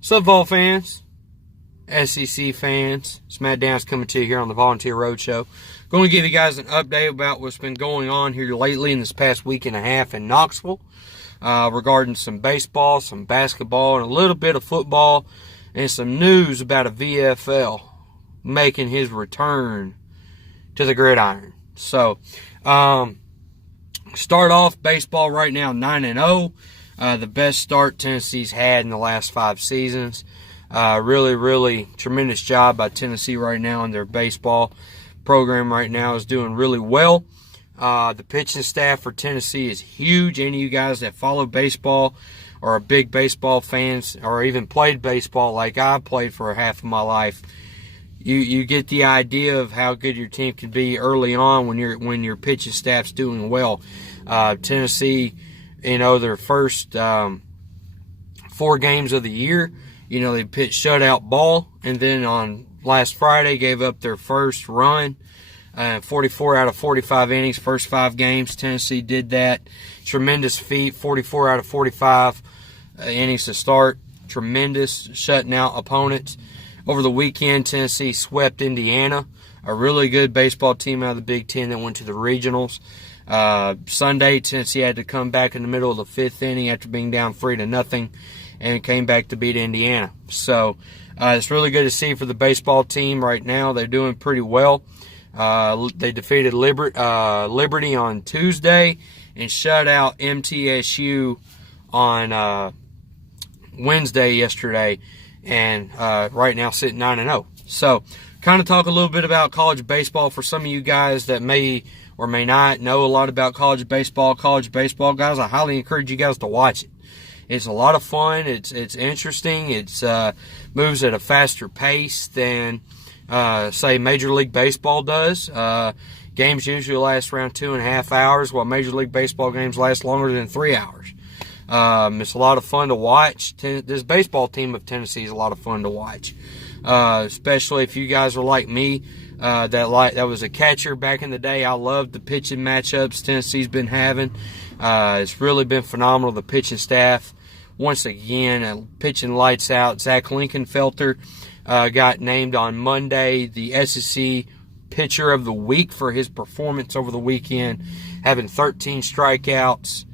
What's up, Vol fans, SEC fans? SmackDown's coming to you here on the Volunteer Roadshow. Going to give you guys an update about what's been going on here lately in this past week and a half in Knoxville regarding some baseball, some basketball, and a little bit of football, and some news about a VFL making his return to the gridiron. So, start off baseball right now 9-0. The best start Tennessee's had in the last 5 seasons. Really tremendous job by Tennessee right now, and their baseball program right now is doing really well. The pitching staff for Tennessee is huge. Any of you guys that follow baseball or are big baseball fans or even played baseball like I played for half of my life, you get the idea of how good your team can be early on when your pitching staff's doing well. Tennessee, their first 4 games of the year, they pitched shutout ball, and then on last Friday gave up their first run, 44 out of 45 innings, first 5 games. Tennessee did that. Tremendous feat, 44 out of 45 innings to start. Tremendous, shutting out opponents. Over the weekend, Tennessee swept Indiana, a really good baseball team out of the Big Ten that went to the regionals. Sunday, Tennessee had to come back in the middle of the 5th inning after being down 3-0 and came back to beat Indiana. So, it's really good to see for the baseball team right now. They're doing pretty well. They defeated Liberty on Tuesday and shut out MTSU on Wednesday yesterday, and right now sitting 9-0. So, kind of talk a little bit about college baseball for some of you guys that may or may not know a lot about college baseball. College baseball, guys, I highly encourage you guys to watch it. It's a lot of fun. It's interesting. It's moves at a faster pace than, say, Major League Baseball does. Games usually last around 2.5 hours, while Major League Baseball games last longer than 3 hours. It's a lot of fun to watch. This baseball team of Tennessee is a lot of fun to watch, especially if you guys are like me. That was a catcher back in the day. I loved the pitching matchups Tennessee's been having. It's really been phenomenal. The pitching staff, once again, pitching lights out. Zach Linkenfelter got named on Monday the SEC Pitcher of the Week for his performance over the weekend, having 13 strikeouts.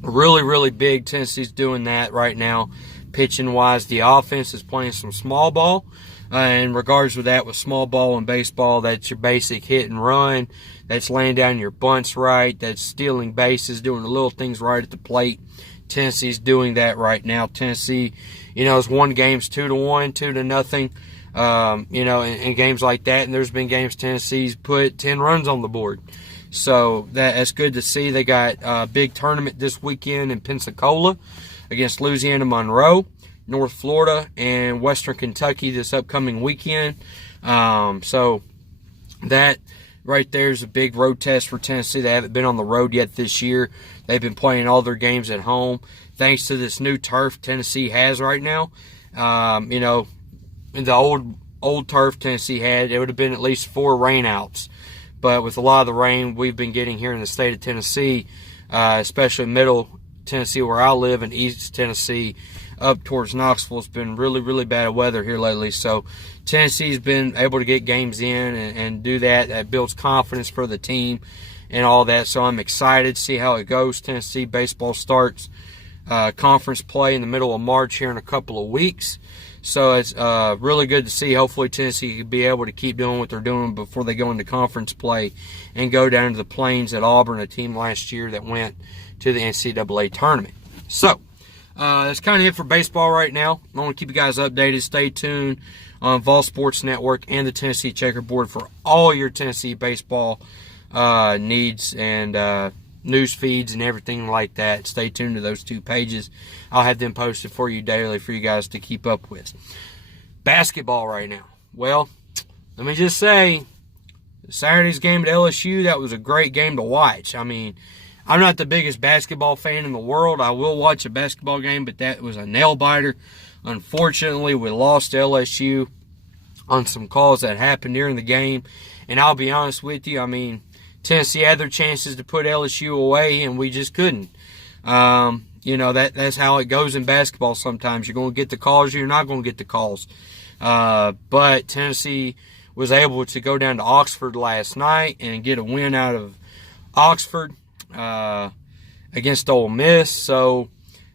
Really big. Tennessee's doing that right now, pitching-wise. The offense is playing some small ball. In regards with that, with small ball and baseball, that's your basic hit and run. That's laying down your bunts right. That's stealing bases, doing the little things right at the plate. Tennessee's doing that right now. Tennessee, has won games 2-1, 2-0, in games like that. And there's been games Tennessee's put 10 runs on the board. So that's good to see. They got a big tournament this weekend in Pensacola against Louisiana Monroe, North Florida, and Western Kentucky this upcoming weekend. So that right there is a big road test for Tennessee. They haven't been on the road yet this year. They've been playing all their games at home. Thanks to this new turf Tennessee has right now. In the old turf Tennessee had, it would have been at least 4 rainouts. But with a lot of the rain we've been getting here in the state of Tennessee, especially middle Tennessee where I live, and East Tennessee up towards Knoxville, it's been really bad weather here lately. So Tennessee's been able to get games in and do that. That builds confidence for the team and all that. So I'm excited to see how it goes. Tennessee baseball starts conference play in the middle of March here in a couple of weeks. So it's really good to see. Hopefully Tennessee can be able to keep doing what they're doing before they go into conference play and go down to the Plains at Auburn, a team last year that went to the NCAA tournament. So that's kind of it for baseball right now. I want to keep you guys updated. Stay tuned on Vols Sports Network and the Tennessee Checkerboard for all your Tennessee baseball needs and news feeds and everything like that. Stay tuned to those 2 pages. I'll have them posted for you daily for you guys to keep up with. Basketball right now. Well, let me just say, Saturday's game at LSU, that was a great game to watch. I mean, I'm not the biggest basketball fan in the world. I will watch a basketball game, but that was a nail-biter. Unfortunately, we lost LSU on some calls that happened during the game. And I'll be honest with you, I mean, Tennessee had their chances to put LSU away, and we just couldn't. that's how it goes in basketball sometimes. You're going to get the calls, you're not going to get the calls. But Tennessee was able to go down to Oxford last night and get a win out of Oxford against Ole Miss. So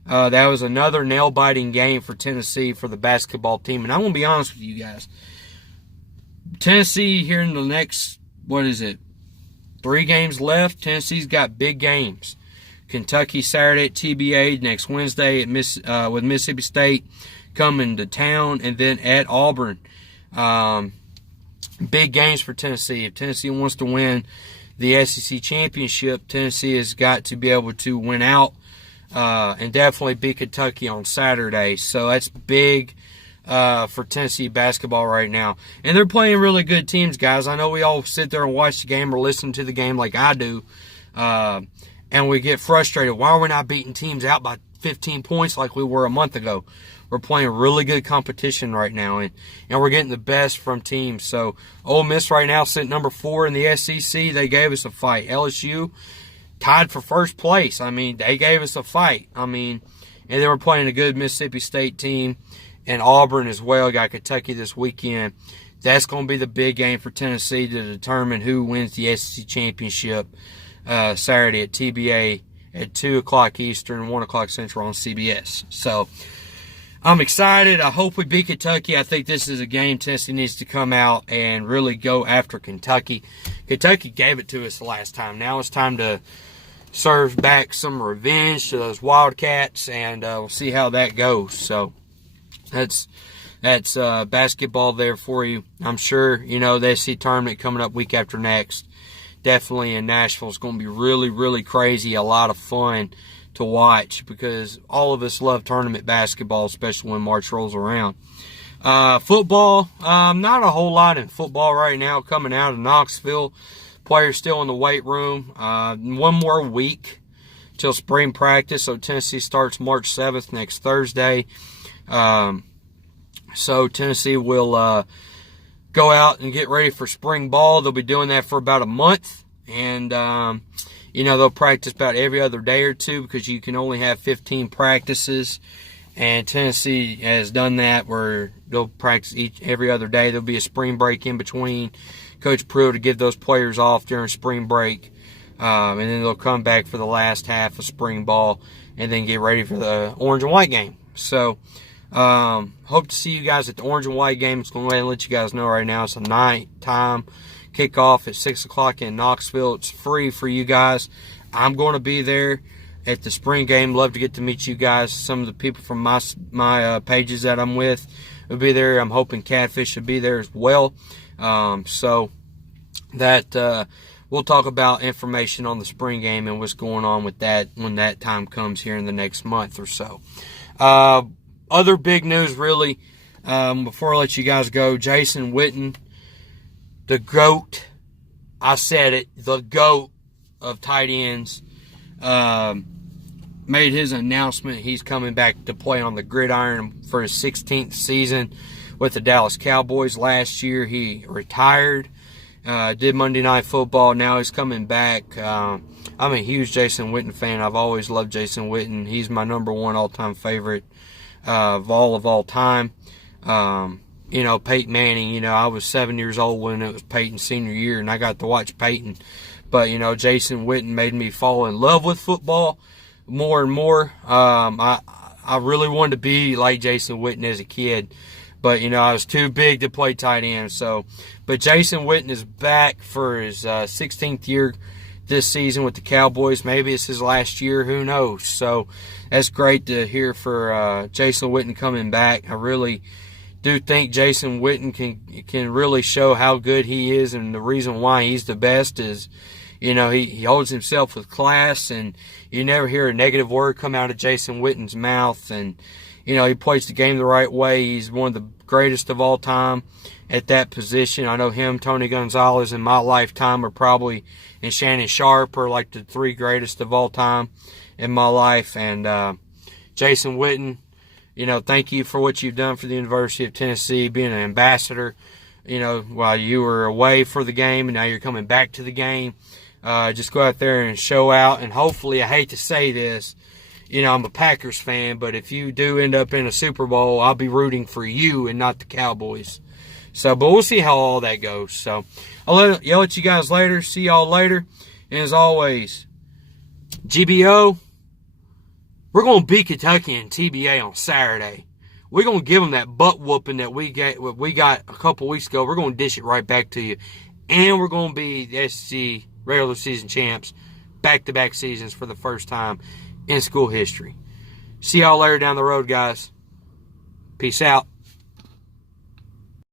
that was another nail-biting game for Tennessee for the basketball team. And I'm going to be honest with you guys. Tennessee here in the next, 3 games left, Tennessee's got big games. Kentucky Saturday at TBA, next Wednesday at with Mississippi State coming to town, and then at Auburn. Big games for Tennessee. If Tennessee wants to win the SEC championship, Tennessee has got to be able to win out and definitely beat Kentucky on Saturday. So that's big for Tennessee basketball right now. And they're playing really good teams, guys. I know we all sit there and watch the game or listen to the game like I do, and we get frustrated. Why are we not beating teams out by 15 points like we were a month ago? We're playing really good competition right now, and we're getting the best from teams. So Ole Miss right now sitting number 4 in the SEC. They gave us a fight. LSU tied for first place. I mean, they gave us a fight. I mean, and they were playing a good Mississippi State team, and Auburn as well. Got Kentucky this weekend. That's going to be the big game for Tennessee to determine who wins the SEC championship Saturday at TBA at 2 o'clock Eastern, 1 o'clock Central on CBS. So I'm excited. I hope we beat Kentucky. I think this is a game Tennessee needs to come out and really go after Kentucky. Kentucky gave it to us the last time. Now it's time to serve back some revenge to those Wildcats, and we'll see how that goes. So that's basketball there for you. I'm sure, the SEC tournament coming up week after next, definitely in Nashville, is going to be really, really crazy, a lot of fun to watch because all of us love tournament basketball, especially when March rolls around. Football, not a whole lot in football right now coming out of Knoxville. Players still in the weight room. 1 more week till spring practice, so Tennessee starts March 7th next Thursday. So Tennessee will go out and get ready for spring ball. They'll be doing that for about a month, and they'll practice about every other day or two because you can only have 15 practices. And Tennessee has done that where they'll practice every other day. There'll be a spring break in between. Coach Pruitt to give those players off during spring break. And then they'll come back for the last half of spring ball and then get ready for the orange and white game. So hope to see you guys at the orange and white game. It's going to go ahead and let you guys know right now. It's a nighttime kickoff at 6 o'clock in Knoxville. It's free for you guys. I'm going to be there at the spring game. Love to get to meet you guys. Some of the people from my pages that I'm with will be there. I'm hoping Catfish will be there as well. So that we'll talk about information on the spring game and what's going on with that when that time comes here in the next month or so. Other big news, really, before I let you guys go, Jason Witten, the GOAT, I said it, the GOAT of tight ends, made his announcement. He's coming back to play on the gridiron for his 16th season with the Dallas Cowboys. Last year he retired, did Monday Night Football. Now he's coming back. I'm a huge Jason Witten fan. I've always loved Jason Witten. He's my number 1 all-time favorite Vol of all time. Peyton Manning, I was 7 years old when it was Peyton's senior year, and I got to watch Peyton. But, Jason Witten made me fall in love with football more and more. I really wanted to be like Jason Witten as a kid. But, I was too big to play tight end. But Jason Witten is back for his 16th year this season with the Cowboys. Maybe it's his last year. Who knows? So that's great to hear for Jason Witten coming back. I really do think Jason Witten can really show how good he is, and the reason why he's the best is, he holds himself with class, and you never hear a negative word come out of Jason Witten's mouth, and he plays the game the right way. He's one of the greatest of all time at that position. I know him, Tony Gonzalez in my lifetime are probably, and Shannon Sharp are like the 3 greatest of all time in my life, and Jason Witten, thank you for what you've done for the University of Tennessee, being an ambassador, while you were away for the game, and now you're coming back to the game. Just go out there and show out, and hopefully, I hate to say this, I'm a Packers fan, but if you do end up in a Super Bowl, I'll be rooting for you and not the Cowboys. So, but we'll see how all that goes. So, I'll yell at you guys later. See y'all later. And as always, GBO, we're going to beat Kentucky in TBA on Saturday. We're going to give them that butt whooping that we got a couple weeks ago. We're going to dish it right back to you. And we're going to be the SEC regular season champs, back-to-back seasons for the first time in school history. See y'all later down the road, guys. Peace out.